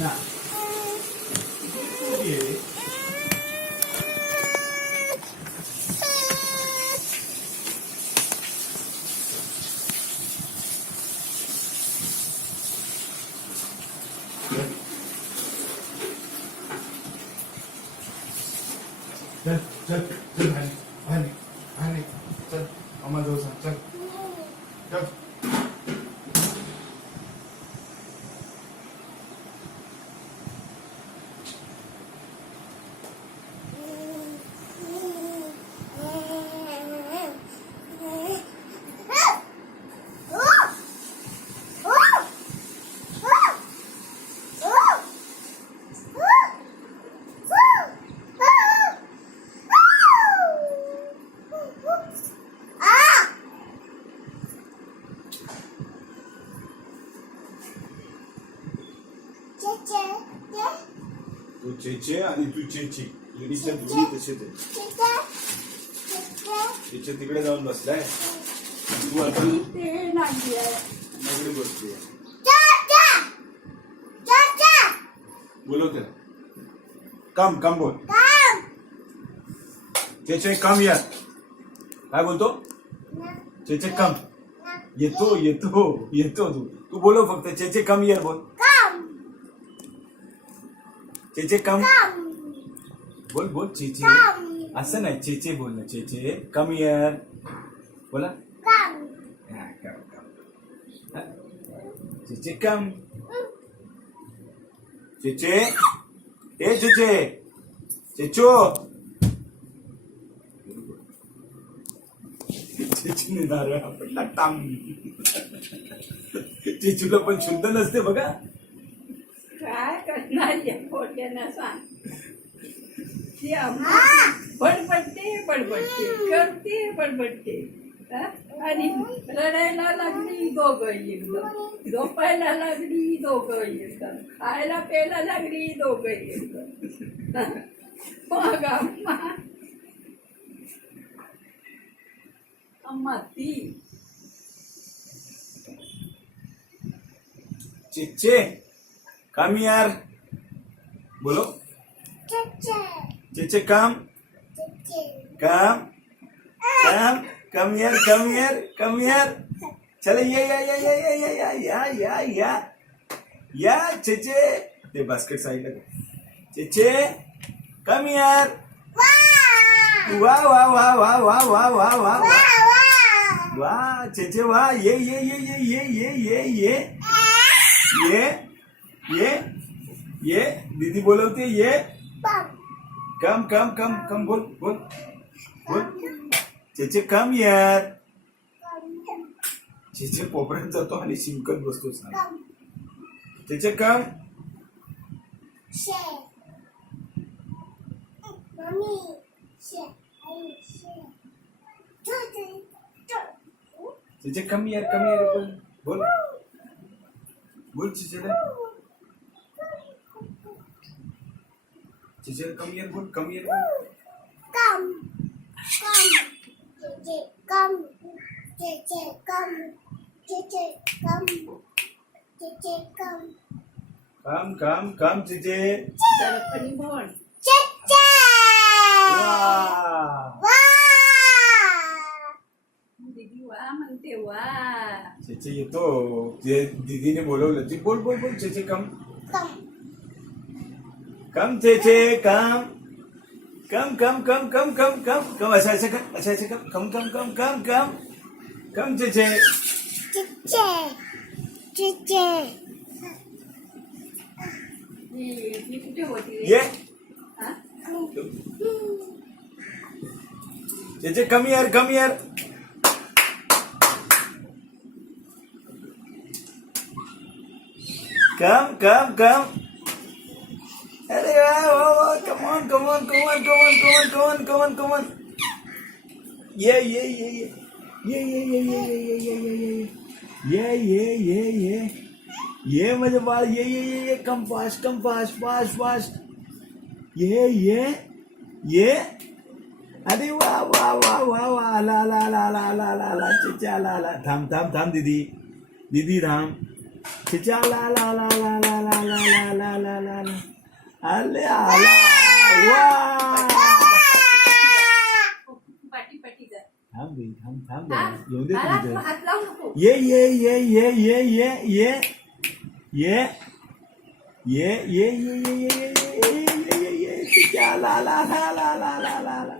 ना ये चल चल चल भाई भाई भाई चल अम्मा जाओ चल चल तू चेचे आणि तू चेची लेडीजच्या दोन्ही तसेच आहे. चेचे तिकडे जाऊन बसलाय तू आता नगडी बसते बोलवते कम कम बोल चेचे कम यार काय बोलतो चेचे कम येतो येतो येतो तू तू बोलव फक्त चेचे कम यार बोल चेचे कम बोल बोल चेचे असं नाही चेचे बोल ना चेचे कम यार बोला हा, कम कम हा. चेचे कम चेचे ए चेचे चेचो चेचीने नारळ आपटला टांग चेचूला पण शुद्ध नसते बघा काय करणार या पोट्यानं सांग ती अम्मा बडबडते बडबडते करते बडबडते आणि रडायला लागली दोघं एकदम झोपायला लागली दोघं एकदम खायला प्यायला लागली दोघं एकदम मग अम्मा अम्मा ती चेचे कम यार बोलो चेचे कम कम कम कम यार कम यार कम यार चले या चेचे ते बास्केट साइड चेचे कम यार वाह वाह वाह वाह वाह वाह वाह वाह वाह चेचे वाह ये दीदी बोलवते ये कम कम कम कम बोल बोल बोल चेचे कम यार चेचे पोपऱ्यात जातो आणि शिंकत बसतो सांग चेचे कम चेचे कम यार बोल बोल बोल चेचेला चेचे कम यार बोल कम यार बोल कम कम कम चेचे सरपणी बोल वाह दीदी वा म्हणते वा चेचे येतो ते दीदीने बोलवलं ती बोल बोल बोल चेचे कम कम चेचे कम कम कम कम कम कम कम कम ऐसा कम कम कम कम कम कम कम चेचे ही कुठे होती रे? ये हा? चेचे कम यार कम कम कम अरे वाह वाह वाह कम ऑन ये माझे बाळ ये कम फास्ट ये अरे वाह वाह वाह वाह वाह ला ला ला ला ला ला ला चिचा ला ला थांब दीदी थांब चेचे आला आला आला आला आला आला आला आला आला आला आला आले आला वा पाठी पाठी जा. थांब रे, थांब थांब हा? जरा. येऊ दे मला तुझं. हात लावू नको. ये ये ये ये ये ये ये ये ये ये ये ये ये तिच्या आला आला आला आला आला आला आला आला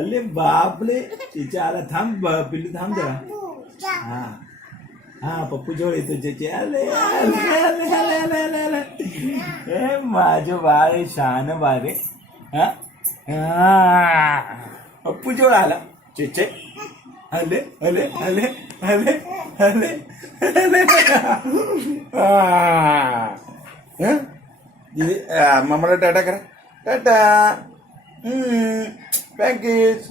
अरे बापले तिच्या आला थांब पिल्लू थांब जरा हा हा पप्पू जवळ येतो त्याचे आले आले आले आले आले आले आले ए माझं बाळ आहे, शहाणं बाळ रे हा हा. पप्पू जवळ आला चेचे आले आले आले आले आले आले मामाला टाटा करा टाटा पॅकेज